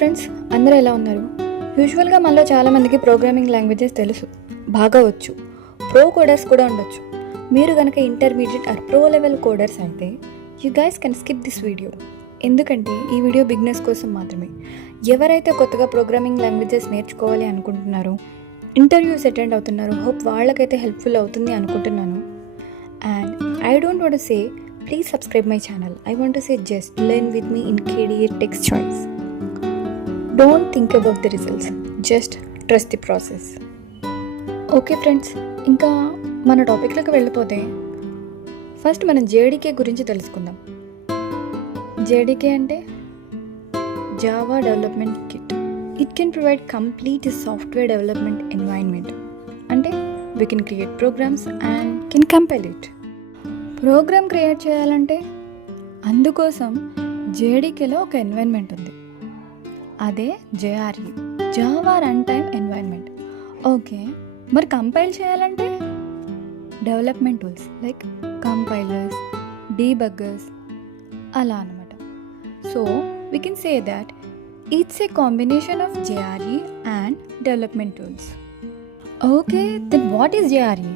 Friends, అందరూ ఎలా ఉన్నారు? యూజువల్గా మనలో చాలామందికి ప్రోగ్రామింగ్ లాంగ్వేజెస్ తెలుసు, బాగా వచ్చు, ప్రో కోడర్స్ కూడా ఉండొచ్చు. మీరు కనుక intermediate or pro level coders అయితే you guys can skip this video. ఎందుకంటే ఈ వీడియో బిగినర్స్ కోసం మాత్రమే. ఎవరైతే కొత్తగా ప్రోగ్రామింగ్ లాంగ్వేజెస్ నేర్చుకోవాలి అనుకుంటున్నారో, ఇంటర్వ్యూస్ అటెండ్ అవుతున్నారు, హోప్ వాళ్ళకైతే హెల్ప్ఫుల్ అవుతుంది అనుకుంటున్నాను. And I don't want to say please subscribe my channel. I want to say just learn with me in KDA Text Choice. Don't think about the results, just trust the process. Okay friends, ఇంకా మన టాపిక్లోకి వెళ్ళిపోతే first మనం JDK గురించి తెలుసుకుందాం. JDK అంటే Java development kit. It can provide complete software development environment. అంటే we can create programs and can compile it. Program create చేయాలంటే అందుకోసం జేడీకేలో ఒక ఎన్వైరన్మెంట్ ఉంది, అదే JRE, Java run time environment. Okay, మరి కంపైల్ చేయాలంటే development tools like compilers, debuggers అలా అనమాట. So we can say that it's a combination of JRE and development tools. Okay, then what is JRE?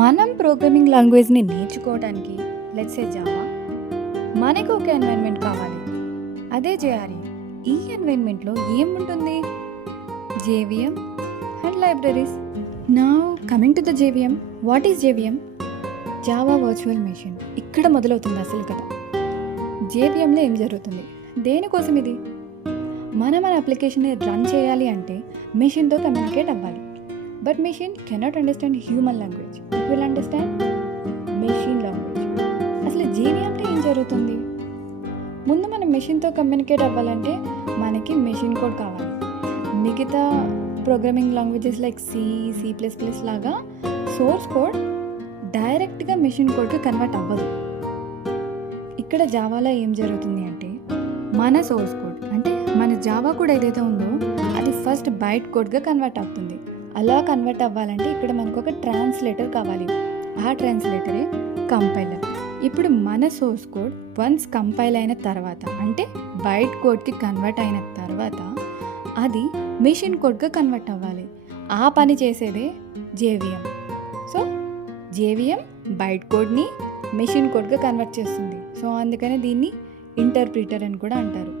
మనం programming లాంగ్వేజ్ని నేర్చుకోవడానికి let's say Java, మనకు ఒక environment కావాలి, అదే జేఆర్ఈ. ఈ ఎన్వైరన్మెంట్లో ఏముంటుంది? JVM and libraries. Now coming to the JVM. What is JVM? Java virtual machine. ఇక్కడ మొదలవుతుంది అసలు కదా. జేవిఎంలో ఏం జరుగుతుంది, దేనికోసం ఇది? మన అప్లికేషన్ని రన్ చేయాలి అంటే మెషిన్తో కమ్యూనికేట్ అవ్వాలి. But machine cannot understand human language. It will understand machine language. అసలు జేవిఎంలో ఏం జరుగుతుంది? ముందు మనం మెషిన్తో కమ్యూనికేట్ అవ్వాలంటే మనకి మెషిన్ కోడ్ కావాలి. మిగతా ప్రోగ్రామింగ్ లాంగ్వేజెస్ లైక్ C++ లాగా సోర్స్ కోడ్ డైరెక్ట్గా మెషిన్ కోడ్కి కన్వర్ట్ అవ్వదు. ఇక్కడ జావాలో ఏం జరుగుతుంది అంటే మన సోర్స్ కోడ్ అంటే మన జావా కోడ్ ఏదైతే ఉందో అది ఫస్ట్ బైట్ కోడ్గా కన్వర్ట్ అవుతుంది. అలా కన్వర్ట్ అవ్వాలంటే ఇక్కడ మనకు ఒక ట్రాన్స్లేటర్ కావాలి. ఆ ట్రాన్స్లేటరే కంపైలర్. ఇప్పుడు మన సోర్స్ కోడ్ వన్స్ కంపైల్ అయిన తర్వాత అంటే బైట్ కోడ్కి కన్వర్ట్ అయిన తర్వాత అది మెషిన్ కోడ్గా కన్వర్ట్ అవ్వాలి. ఆ పని చేసేదే జేవిఎం. సో జేవిఎం బైట్ కోడ్ని మెషిన్ కోడ్గా కన్వర్ట్ చేస్తుంది. సో అందుకనే దీన్ని ఇంటర్ప్రిటర్ అని కూడా అంటారు.